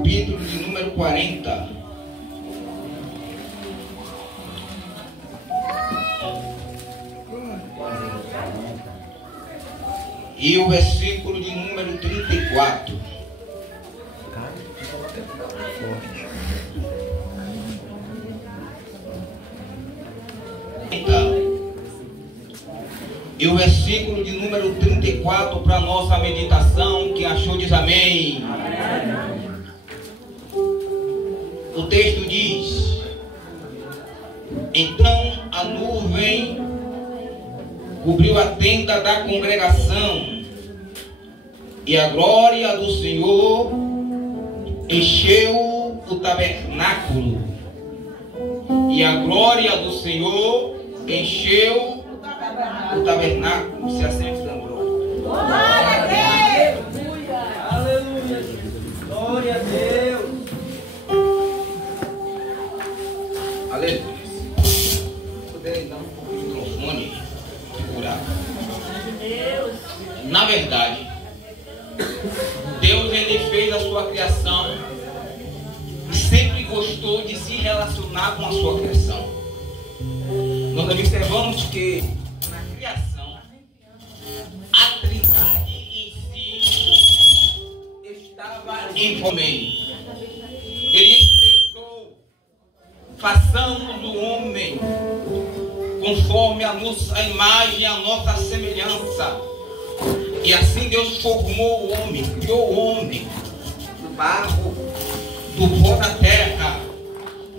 capítulo de número 40. E o versículo de número 34. E o versículo de número 34 para nossa meditação. Quem achou diz amém. O texto diz: então a nuvem cobriu a tenda da congregação, e a glória do Senhor encheu o tabernáculo. E a glória do Senhor encheu o tabernáculo. Se assente, glória. Glória a Deus! Aleluia! Glória a Deus! Aleluia. Poder dar um pouco de microfone, segurar. Na verdade, Deus, ele fez a sua criação e sempre gostou de se relacionar com a sua criação. Nós observamos que na criação a Trindade em si estava em homem. Ele expressou: façamos o homem conforme a nossa imagem e a nossa semelhança. E assim Deus formou o homem, criou o homem do barro, do pó da terra,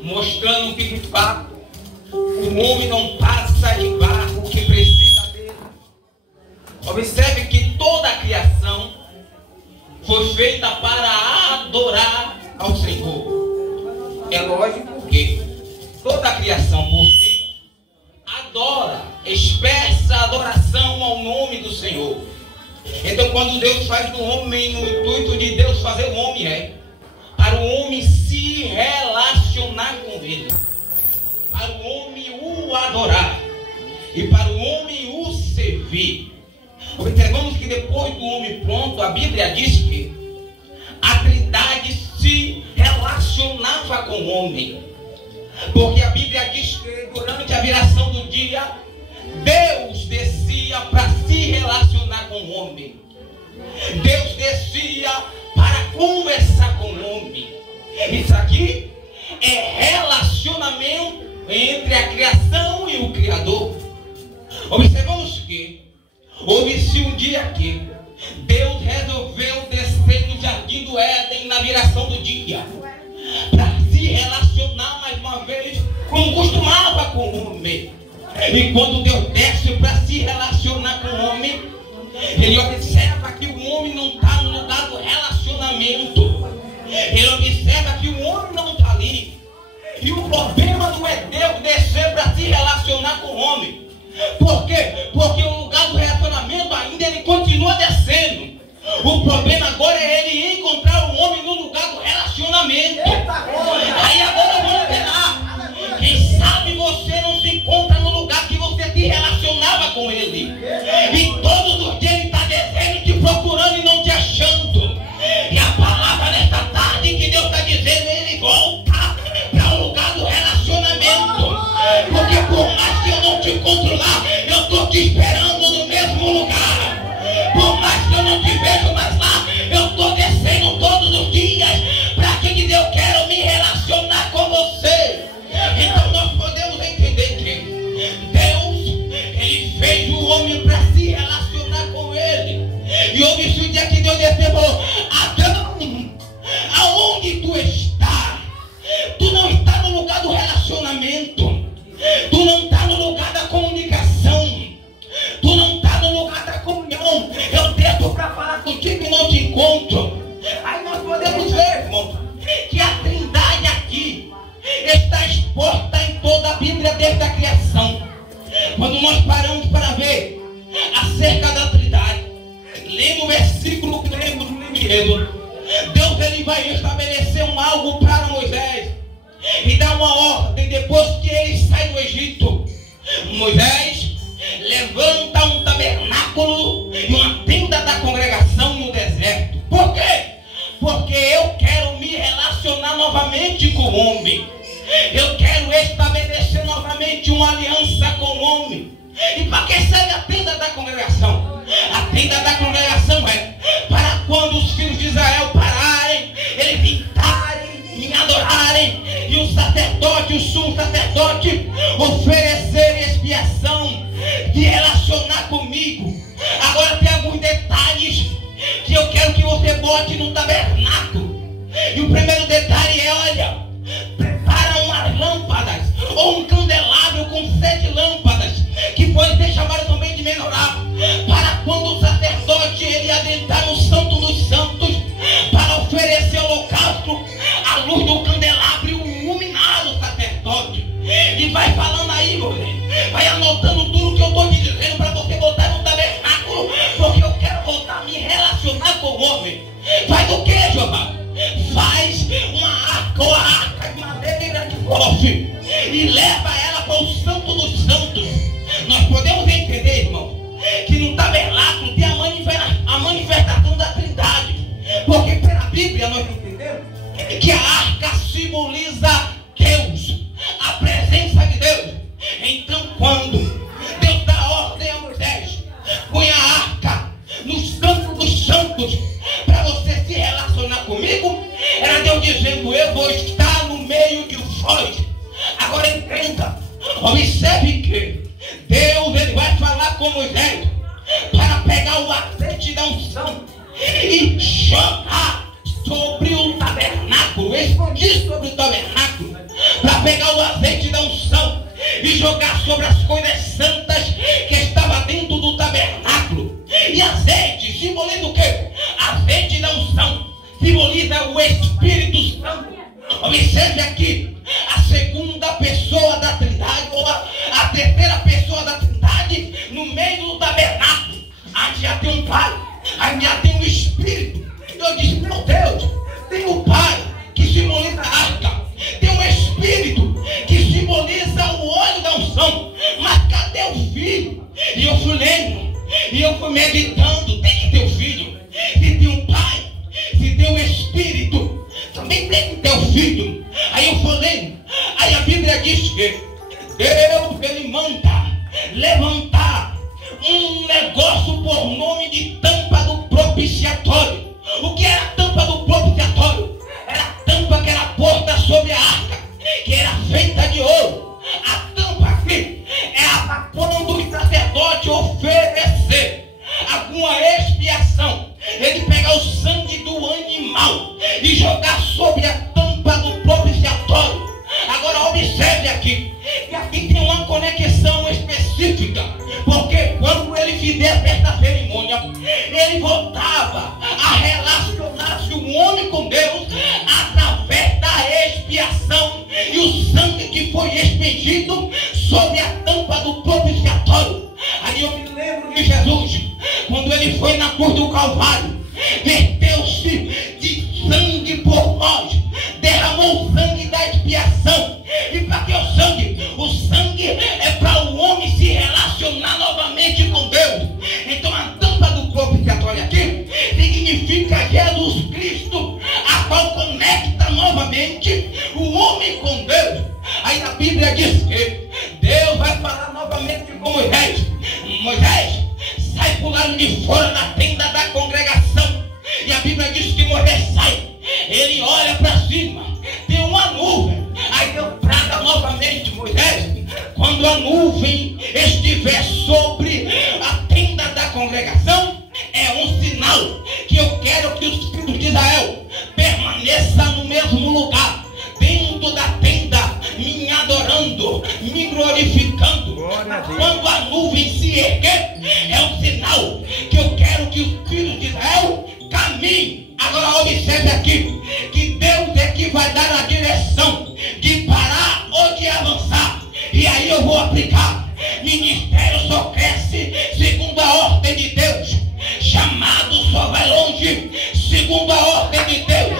mostrando que de fato o homem não passa de barro, que precisa dele. Observe que toda a criação foi feita para adorar ao Senhor. É lógico que toda a criação por si adora, expressa adoração ao nome do Senhor. Então, quando Deus faz do homem, no intuito de Deus fazer o homem, é para o homem se relacionar com ele, para o homem o adorar e para o homem o servir. Observamos que depois do homem pronto, a Bíblia diz que a Trindade se relacionava com o homem, porque a Bíblia diz que durante a viração do dia Deus descia para se relacionar com o homem. Deus descia para conversar com o homem. Isso aqui é relacionamento entre a criação e o Criador. Observamos que houve-se um dia que Deus resolveu descer no jardim do Éden na viração do dia para se relacionar mais uma vez como costumava com o homem. E quando Deus desce para se relacionar com o homem, ele observa que o homem não está no lugar do relacionamento. Ele observa que o homem não está ali. E o problema não é Deus descer para se relacionar com o homem. Por quê? Porque o lugar do relacionamento ainda ele continua descendo. O problema agora é ele encontrar o homem no lugar do relacionamento. Aí agora vamos esperar. Quem sabe você não se encontra no lugar que você se relacionava com ele. E todos os dias ele está descendo, te procurando e não te achando. E a palavra nesta tarde que Deus está dizendo, ele volta para o lugar do relacionamento. Porque por mais que eu não te encontro lá, eu estou te esperando no mesmo lugar. Por mais que eu não te vejo mais lá, eu estou descendo todos os dias para que eu quero me relacionar com você. Então nós podemos entender que Deus, ele fez o homem para se relacionar com ele. E houve esse dia que Deus desceu: Adão, aonde tu está? Tu não está no lugar do relacionamento. Tu não está no lugar da comunicação. Tu não está no lugar da comunhão. Eu desço para falar contigo e não te encontro. Aí nós podemos ver, irmão, que a Trindade aqui está exposta em toda a Bíblia desde a criação. Quando nós paramos para ver acerca da Trindade, lendo o versículo que lemos no livro de Êxodo, Deus ele vai estabelecer algo para Moisés e dar uma ordem depois que ele sai do Egito. Moisés levanta um tabernáculo e uma tenda da congregação no deserto. Por quê? Porque eu quero me relacionar de uma aliança com o homem. E para que serve a tenda da congregação? A tenda da congregação é para quando os filhos de Israel pararem, eles pintarem, me adorarem, e o sacerdote, o sumo sacerdote, oferecer expiação, de relacionar comigo. Agora tem alguns detalhes que eu quero que você bote no tabernáculo. E o primeiro detalhe é, olha, prepara umas lâmpadas, ou um candelabro com 7 lâmpadas, que pode ser chamado também de menorá, para quando o sacerdote ele adentrar no santo dos santos, para oferecer holocausto, a luz do candelabro iluminar o sacerdote. E vai falando aí, meu bem, vai anotando tudo que eu estou te dizendo para você botar no tabernáculo, porque eu quero voltar a me relacionar com o homem. Faz o que, Jeová? Faz uma arca de madeira de golfe e leva ela para o santo dos santos. Nós podemos entender, irmão, que no tabernáculo tem a manifestação da Trindade, porque pela Bíblia nós entendemos que a arca simboliza Deus, a presença de Deus. Então, quando Deus dá ordem a Moisés, põe a arca no santo dos santos para você se relacionar comigo, era Deus dizendo: eu vou estar no meio de vós. Agora entenda, observe que Deus ele vai falar com Moisés para pegar o azeite da unção e jogar sobre o tabernáculo, expandir sobre o tabernáculo, para pegar o azeite da unção e jogar sobre as coisas santas que estavam dentro do tabernáculo. E azeite simboliza o quê? Azeite da unção simboliza o Espírito Santo. Observe aqui, a segunda pessoa da Trindade, ou a terceira pessoa da Trindade, no meio do tabernáculo. Aí já tem um Pai, aí já tem um Espírito. Eu disse: meu Deus, tem o Pai que simboliza a arca, tem um Espírito que simboliza o óleo da unção, mas cadê o Filho? E eu fui lendo, e eu fui meditando. Tem que ter o Filho. Se tem um Pai, se tem um Espírito, também tem que ter o Filho. Aí eu fui lendo, aí a Bíblia diz que Deus ele manda levantar um negócio por nome de tampa do propiciatório. O que era a tampa do propiciatório? Era a tampa que era posta sobre a arca, que era feita de ouro. A tampa aqui é a quando o sacerdote oferecer alguma expiação, ele pegar o sangue do animal e jogar sobre a tampa do propiciatório. Agora observe aqui, que aqui tem uma conexão específica, porque quando ele fizesse essa cerimônia, ele voltava a relacionar-se o homem com Deus através da expiação e o sangue que foi expendido sobre a tampa do propiciatório. Aí eu me lembro de Jesus, quando ele foi na cruz do Calvário, verteu-se de sangue por nós, derramou o sangue da expiação. E para que o sangue? O sangue é para o homem se relacionar novamente com Deus. Então a tampa do propiciatório aqui significa Jesus Cristo, a qual conecta novamente o homem com Deus. Aí a Bíblia diz que Deus vai falar novamente com Moisés: Moisés, sai pro lado de fora da tenda da congregação. E a Bíblia diz que Moisés sai, ele olha para cima, tem uma nuvem. Aí Deus traga novamente Moisés: quando a nuvem estiver sobre a tenda da congregação, é um sinal que eu quero que os filhos de Israel permaneçam no mesmo lugar, dentro da tenda, me adorando, me glorificando. Quando a nuvem se erguer, é um sinal que eu quero que os filhos de Israel caminhem. Agora observe aqui, que Deus é que vai dar a direção de parar ou de avançar. E aí eu vou aplicar: ministério só cresce segundo a ordem de Deus, chamado só vai longe segundo a ordem de Deus,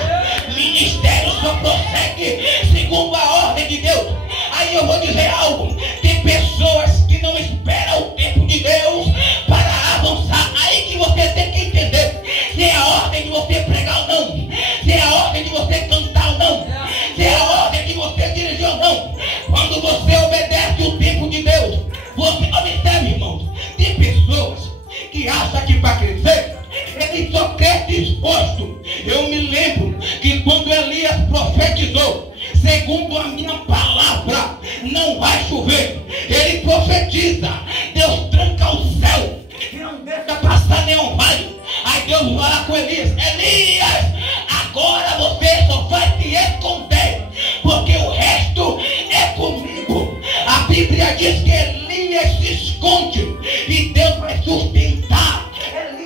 ministério só prossegue segundo a ordem de Deus. Aí eu vou dizer algo: tem pessoas que não esperam o tempo de Deus para avançar. Aí que você tem que entender se é a ordem de você pregar ou não, se é a que acha que para crescer, ele só cresce exposto. Eu me lembro que quando Elias profetizou, segundo a minha palavra, não vai chover. Ele profetiza, Deus tranca o céu e não deixa passar nenhum raio. Aí Deus fala com Elias: Elias, agora você só vai se esconder, porque o resto é comigo. A Bíblia diz que Elias se esconde e Deus vai sustentar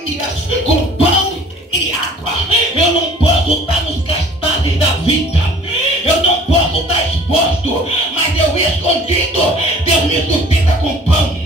Elias com pão e água. Eu não posso estar nos cartazes da vida, eu não posso estar exposto, mas eu escondido, Deus me sustenta com pão,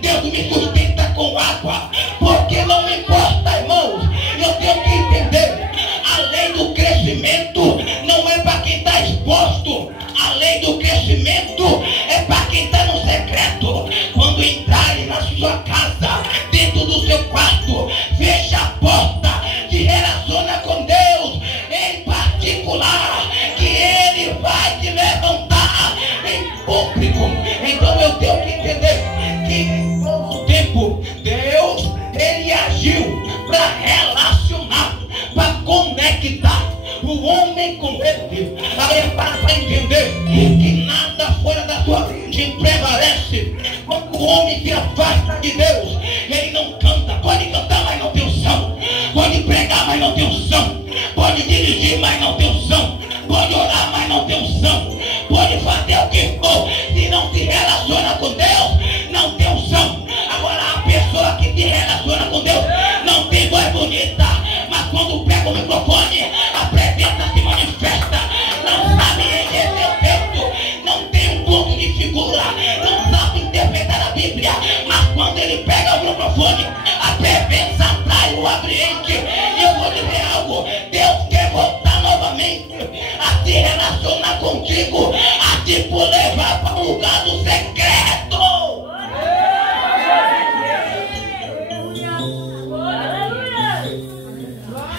Deus me sustenta com água, porque não me importa, irmãos. Eu tenho que entender, a lei do crescimento não é para quem está exposto, a lei do crescimento é para quem está no secreto. Quando entrarem na sua casa, dentro do seu quarto, fecha a porta, se relaciona com Deus em particular, que Ele vai te levantar em público. Então eu tenho que entender que em todo tempo Deus, Ele agiu para relacionar, para conectar o homem com Ele. Aí para entender que nada fora da sua origem prevalece. Quando o homem se afasta de Deus, ele não canta. Pode cantar, mas não tem unção. Pode pregar, mas não tem unção. Pode dirigir, mas não tem unção. Pode orar, mas não tem unção. Pode fazer o que for, se não se relaciona com Deus, não tem unção. Agora a pessoa que se relaciona com Deus não tem voz bonita, mas quando pega o microfone, a presença se manifesta. Não sabe exercer o texto, não tem um ponto de figura, não sabe interpretar a Bíblia, mas quando ele pega o microfone, a presença atrai o ambiente. E eu vou dizer algo: Deus quer voltar novamente a se relacionar contigo, a te levar para o lugar do secreto.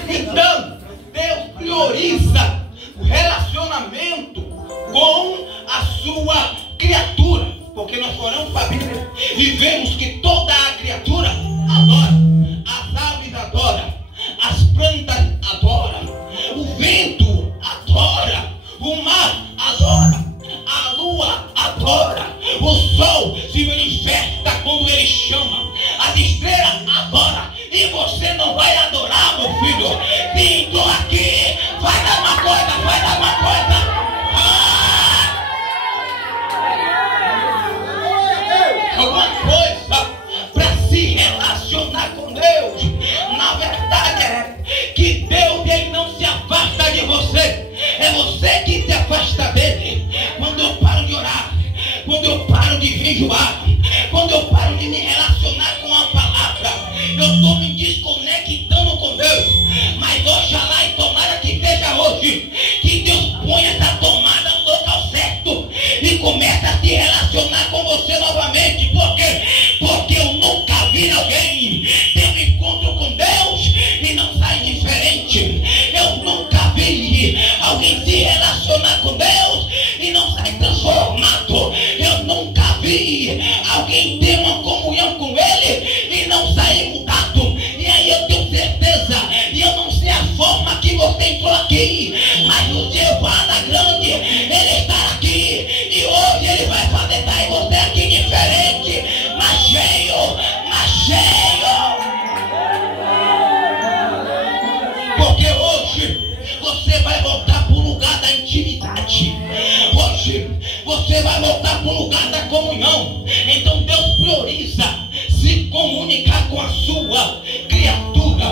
Então, Deus prioriza o relacionamento com a sua criatura, porque nós olhamos para a Bíblia e vemos que toda a criatura adora. As aves adoram, as plantas adoram, o vento adora, o mar adora, a lua adora, o sol se manifesta quando ele chama, as estrelas adoram. E você não vai adorar, meu filho? Vindo aqui, vai dar uma coisa, vai dar uma coisa. Alguma coisa para se relacionar com Deus. Na verdade é que Deus, ele não se afasta de você, é você que se afasta dele. Quando eu paro de orar, quando eu paro de jejuar, quando eu paro de me relacionar com a palavra, eu estou me desconectando com Deus. Mas oxalá e tomara que seja hoje que Deus ponha essa tomada no local certo e comece a se relacionar com você novamente. Por quê? Porque eu nunca vi alguém ter um encontro com Deus e não sai diferente. Eu nunca vi alguém se relacionar com Deus e não sai transformado. Eu nunca vi alguém ter uma comunhão com Ele e não sair mudado. E aí eu tenho certeza, e eu não sei a forma que você entrou aqui, mas o Jeová grande, Ele está aqui, e hoje Ele vai fazer sair você aqui diferente, mas cheio, mas cheio. Porque hoje você vai voltar para o lugar da intimidade. Hoje você vai voltar para o lugar da comunhão. Então Deus prioriza se comunicar com a sua criatura.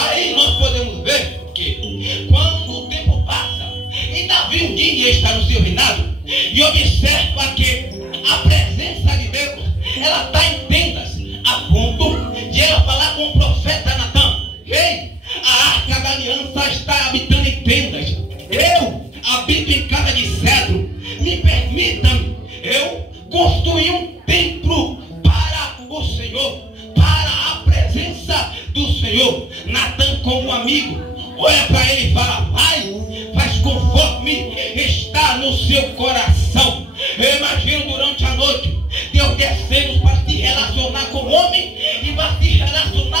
Aí nós podemos ver que quando o tempo passa e Davi um dia está no seu reinado e observa que a presença de Deus, ela está em tendas, a ponto de ela falar com o profeta Natan: ei, a arca da aliança está habitando em tendas, eu habito em casa de cedro, me permitam eu construir um templo para o Senhor, para a presença do Senhor. Natan, como amigo, olha para ele e fala: vai, faz conforme está no seu coração. Eu imagino durante a noite Deus descendo para se relacionar com o homem e vai se relacionar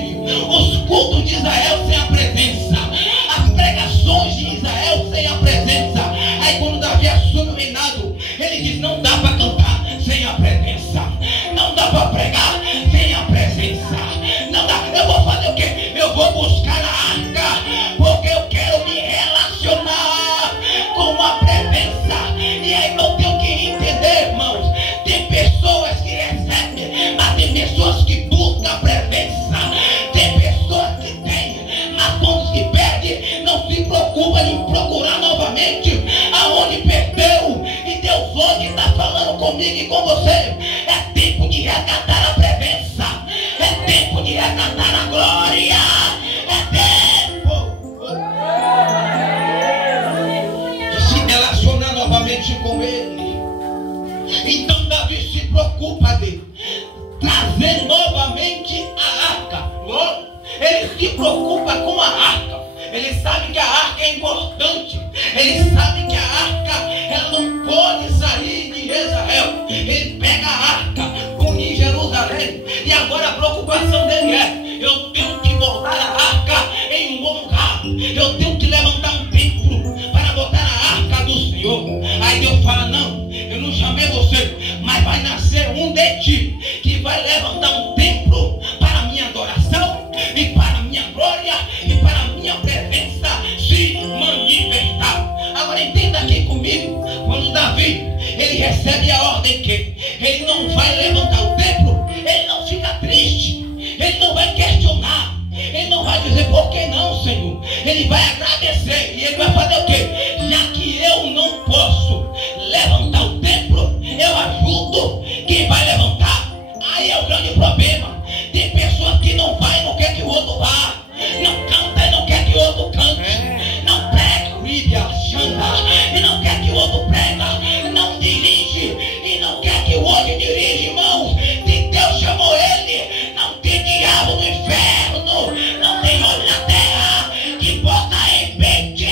vive. Os cultos de Israel sem a presença. As pregações de Israel sem a presença. Aí quando Davi assume o reinado, ele diz: não dá para cantar sem a presença. Não dá para pregar sem a presença. Não dá. Eu vou fazer o quê? Eu vou buscar a arca, porque eu quero me relacionar com a presença. E aí eu tenho que entender, irmãos, tem pessoas que recebem, mas tem pessoas que buscam a presença. Tem pessoas que têm, mas quando se perde, não se preocupa em procurar novamente aonde perdeu. E Deus hoje está falando comigo e com você. É tempo de resgatar a presença. É tempo de resgatar a glória. É tempo de se relacionar novamente com Ele. Então Davi se preocupa de trazer novamente a arca. Ele se preocupa com a arca. Ele sabe que a arca é importante. Ele sabe que a arca, ela não pode sair de Israel. Ele pega a arca, põe em Jerusalém. E agora a preocupação dele é: eu tenho que botar a arca em um bom lugar. Eu tenho que levantar um templo para botar a arca do Senhor. Aí Deus fala: não, eu não chamei você, mas vai nascer um de ti que vai levantar um templo para a minha adoração e para a minha glória e para a minha presença se manifestar. Agora entenda aqui comigo. Quando Davi, ele recebe a ordem que ele não vai levantar o templo, ele não fica triste, ele não vai questionar, ele não vai dizer por que não, Senhor. Ele vai agradecer e ele vai fazer o quê? Já que eu não posso levantar o templo, eu ajudo quem vai levantar. Aí é o grande problema. Tem pessoas que não vai e não quer que o outro vá. Não canta e não quer que o outro cante. Não prega e não quer que o outro prega. Não dirige e não quer que o outro dirija, irmãos. Se Deus chamou ele, não tem diabo no inferno, não tem olho na terra que possa impedir.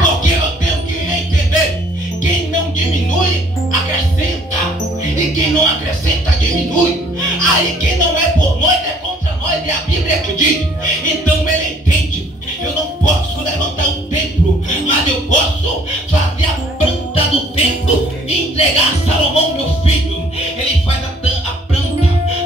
Porque eu tenho que entender: quem não diminui, acrescenta. E quem não acrescenta, diminui. Aí quem não é por nós é contra nós, e a Bíblia que diz. Então ele entende: eu não posso levantar o templo, mas eu posso fazer a planta do templo e entregar a Salomão, meu filho. Ele faz a planta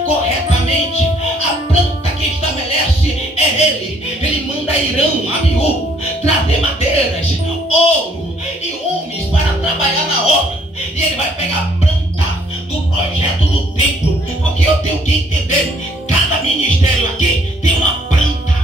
corretamente. A planta que estabelece é ele. Ele manda Irão, Abiú, trazer madeiras, ouro e homens para trabalhar na obra. E ele vai pegar a planta do projeto do templo. Porque eu tenho que entender: cada ministério aqui tem uma planta,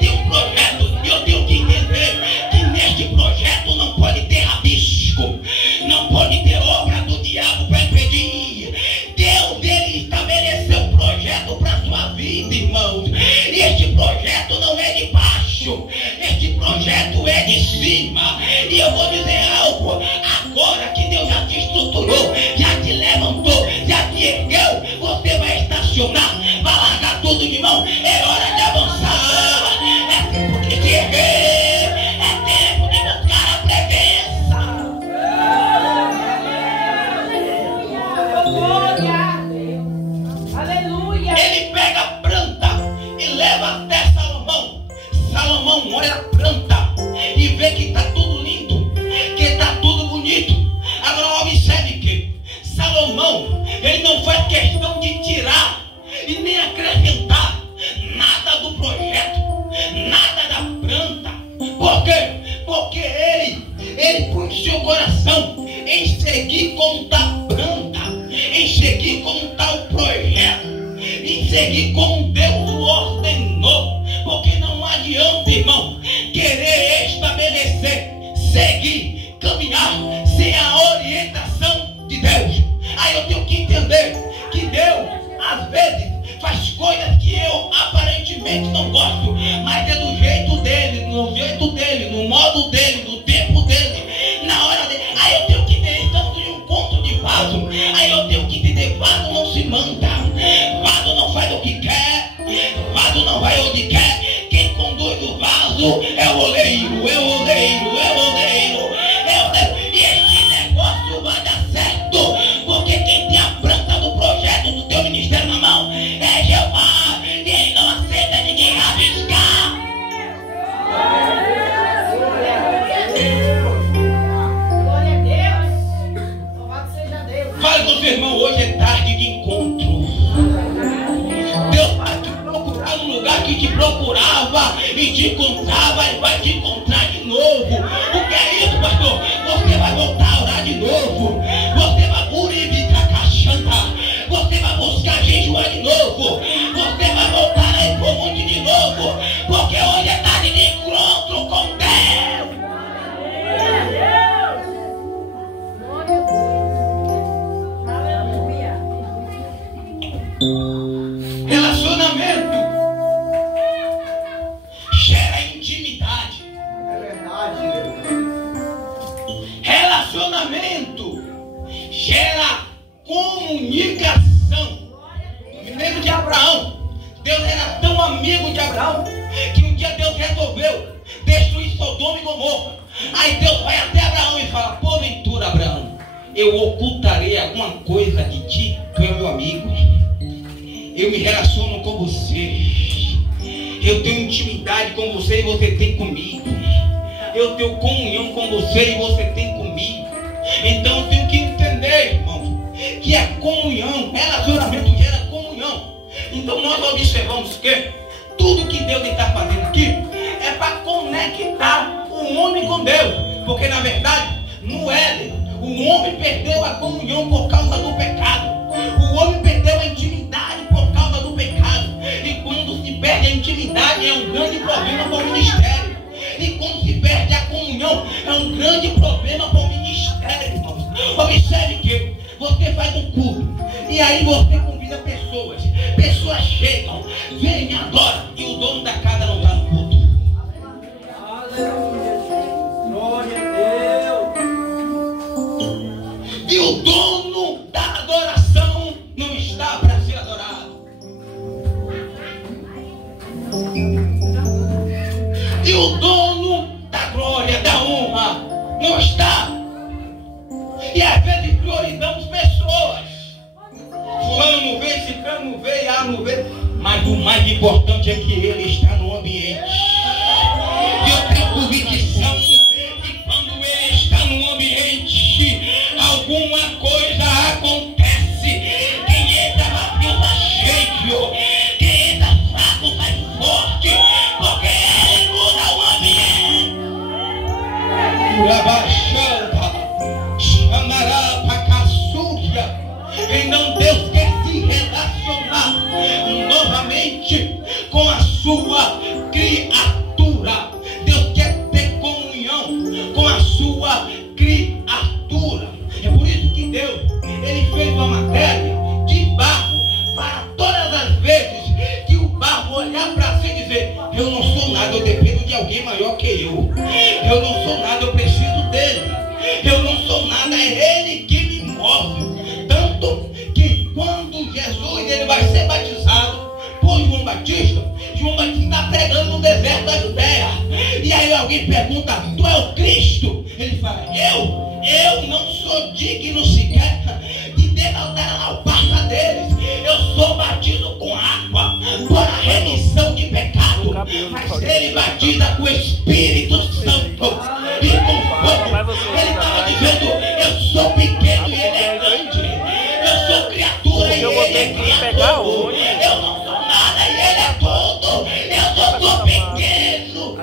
tem um projeto. E eu tenho que entender que neste projeto não pode ter rabisco, não pode ter obra do diabo para impedir. Deus, ele estabeleceu um projeto para a sua vida, irmãos. E este projeto não é de baixo, este projeto é de cima. E eu vou dizer algo: agora que Deus já te estruturou, já te levantou, já te ergueu, você vai estacionar, vai largar tudo de mão. É hora de avançar, é tempo de se erguer, é tempo de buscar a presença. Aleluia. Ele pega a planta e leva até Salomão. Salomão olha a planta e vê que está tudo lindo, que está tudo bonito. Agora observe que Salomão, ele não faz questão de tirar e nem acrescentar nada do projeto, nada da planta. Por quê? Porque ele põe seu coração em seguir como está a planta, em seguir como está o projeto, em seguir como Deus o ordenou. Porque não adianta, irmão, querer estabelecer, seguir, caminhar sem a orientação de Deus. Aí eu tenho que entender que Deus, às vezes, faz coisas que eu aparentemente não gosto, mas é do jeito dele, no modo dele, no tempo dele, na hora dele. Aí eu tenho que entender: estamos em um ponto de vaso. Aí eu tenho que entender: vaso não se manda, vaso não faz o que quer, vaso não vai onde quer. Quem conduz o vaso é o oleiro, é o oleiro, é o oleiro, é o oleiro. E esse negócio vai dar certo, porque quem tem a procurava e te encontrava e vai te encontrar de novo. O que é isso, pastor? Você vai voltar a orar de novo. Você vai purificar caixanta. Você vai buscar jejuar de novo. Você vai voltar aí pro monte de novo. Porque hoje é tarde de encontro com Deus. Relacionamento gera intimidade. É verdade. Relacionamento gera comunicação. Me lembro de Abraão. Deus era tão amigo de Abraão que um dia Deus resolveu destruir Sodoma e Gomorra. Aí Deus vai até Abraão e fala: porventura, Abraão, eu ocultarei alguma coisa de ti? Tu é meu amigo, eu me relaciono com você, eu tenho intimidade com você e você tem comigo, eu tenho comunhão com você e você tem comigo. Então eu tenho que entender, irmão, que é comunhão. Relacionamento gera comunhão. Então nós observamos que tudo que Deus está fazendo aqui é para conectar o homem com Deus. Porque na verdade, no Éden, o homem perdeu a comunhão por causa do pecado. O homem perdeu a intimidade por causa do pecado. E quando se perde a intimidade é um grande problema para o ministério. E quando se perde a comunhão é um grande problema para o ministério, irmãos. Observe que você faz um culto e aí você convida pessoas. Pessoas chegam, vêm, adoram e o dono da casa não está no culto. Aleluia. Glória a Deus. E o dono da adoração não está para ser adorado. E o dono da glória, da honra, não está. E às vezes priorizamos pessoas. Fulano não vem, ciclano não vem, A não vem. Mas o mais importante é que ele está no ambiente. E eu tenho convicção que quando ele está no ambiente, alguma coisa acontece. Quem entra vazio está cheio. Quem entra fraco sai forte. Porque ele muda o ambiente. Chamará para caçúria. Então Deus quer se relacionar novamente com a sua criatura. Deus quer ter comunhão com a sua criatura. É por isso que Deus, ele fez uma matéria de barro para todas as vezes que o barro olhar para si e dizer: eu não sou nada, eu dependo de alguém maior que eu. Eu não sou nada, eu preciso dele. Eu não sou nada, é ele que me move. Tanto que quando Jesus ele vai ser batizado por João Batista está pregando no deserto da Judéia. E aí alguém pergunta: tu é o Cristo? Ele fala: eu não sou digno sequer de desatar a alparca deles. Eu sou batido com água para a remissão de pecado, mas ele batiza com o Espírito Santo e com fogo. Ele estava dizendo: eu sou pequeno e ele é grande. Eu sou criatura e ele é criador. Eu não sou nada e ele é todo. Eu só sou pequeno.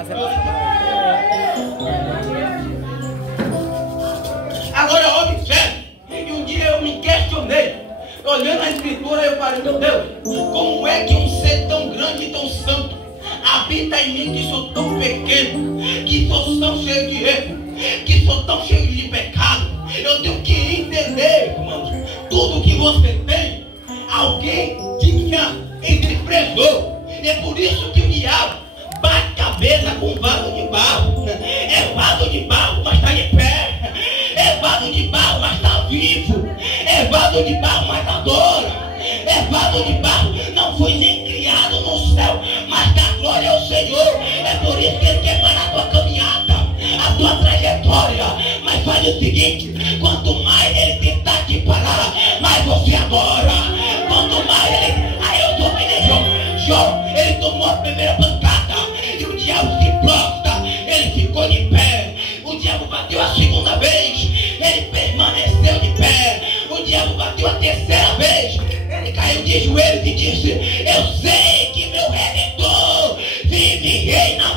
Agora observe. E um dia eu me questionei, olhando a escritura, eu falei: meu Deus, como é que um ser tão grande e tão santo habita em mim, que sou tão pequeno, que sou tão cheio de erro, que sou tão cheio de pecado? Eu tenho que entender, irmãos, tudo que você tem, alguém tinha e desprezou. É por isso que o diabo bate cabeça com vaso de barro. É vaso de barro, mas está de pé. É vaso de barro, mas está vivo. É vaso de barro, mas adora. É vaso de barro, não foi nem criado no céu, mas dá glória ao Senhor. É por isso que ele quer parar a tua caminhada, a tua trajetória. Mas faz o seguinte: quanto mais ele tentar te parar, mais você adora. Quanto mais ele... Aí eu sou que nem Jó, ele tomou a primeira pancada e o diabo se prostra, ele ficou de pé. O diabo bateu a segunda vez, ele permaneceu de pé. O diabo bateu a terceira vez, ele caiu de joelhos e disse: eu sei que meu Redentor ninguém na